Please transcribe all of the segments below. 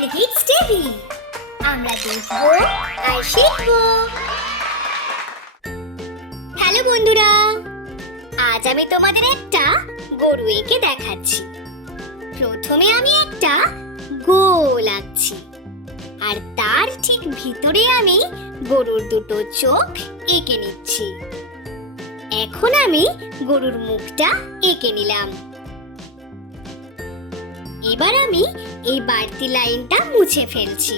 Duplicates TV আমরা দেখব আর শিখব। হ্যালো বন্ধুরা, আজ আমি তোমাদের একটা গরু এঁকে দেখাচ্ছি। প্রথমে আমি একটা গোল আঁকছি। আর তার ঠিক ভিতরে আমি গরুর দুটো চোখ এঁকে নিচ্ছি। এখন আমি গরুর মুখটা এঁকে নিলাম। এবার আমি এই বাড়তি লাইনটা মুছে ফেলছি।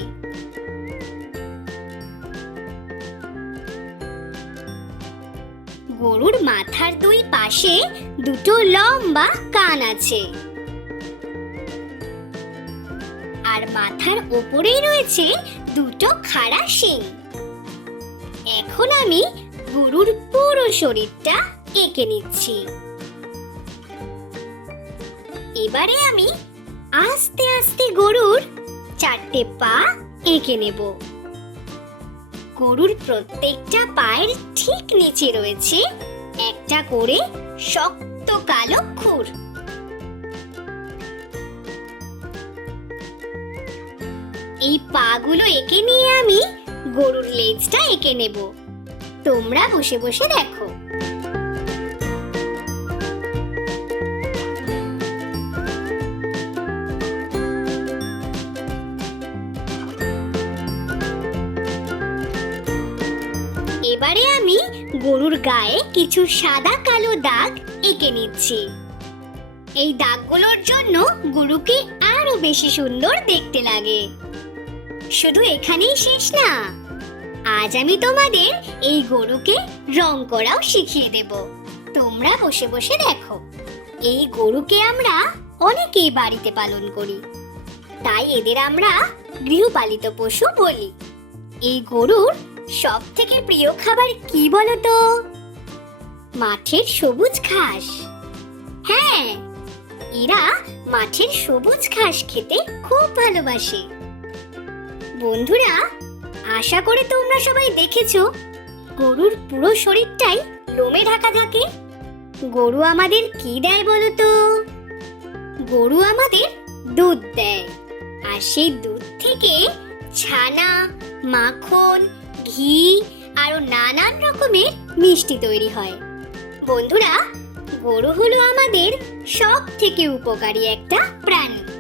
গরুর মাথার দুই পাশে দুটো লম্বা কান আছে। আর মাথার ওপরেই রয়েছে দুটো খাড়া শিং। এখন আমি গরুর পুরো শরীরটা এঁকে নিচ্ছি। এবারে আমি আস্তে আস্তে গরুর চারটে পা এঁকে নেব। গরুর প্রত্যেকটা পায়ের ঠিক নিচে রয়েছে একটা করে শক্ত কালো খুর। এই পাগুলো এঁকে নিয়ে আমি গরুর লেজটা এঁকে নেব। তোমরা বসে বসে দেখো। এবারে আমি গরুর গায়ে কিছু সাদা কালো দাগ এঁকে নিচ্ছি। এই দাগগুলোর জন্য গরুকে আরও বেশি সুন্দর দেখতে লাগে। শুধু এখানেই শেষ না, আজ আমি তোমাদের এই গরুকে রং করাও শিখিয়ে দেব। তোমরা বসে বসে দেখো, এই গরুকে আমরা অনেকেই বাড়িতে পালন করি। তাই এদের আমরা গৃহপালিত পশু বলি। এই গরুর সব থেকে প্রিয় খাবার কি বলতো? মাঠের সবুজ ঘাস। হ্যাঁ এরা মাঠের সবুজ ঘাস খেতে খুব ভালোবাসে। বন্ধুরা, আশা করে তোমরা সবাই দেখেছ, গরুর পুরো শরীরটাই লোমে ঢাকা থাকে। গরু আমাদের কি দেয় বলো তো গরু আমাদের দুধ দেয়। আর সেই দুধ থেকে ছানা, মাখন ঘি আরও নানান রকমের মিষ্টি তৈরি হয়। বন্ধুরা, গরু হলো আমাদের সব থেকে উপকারী একটা প্রাণী।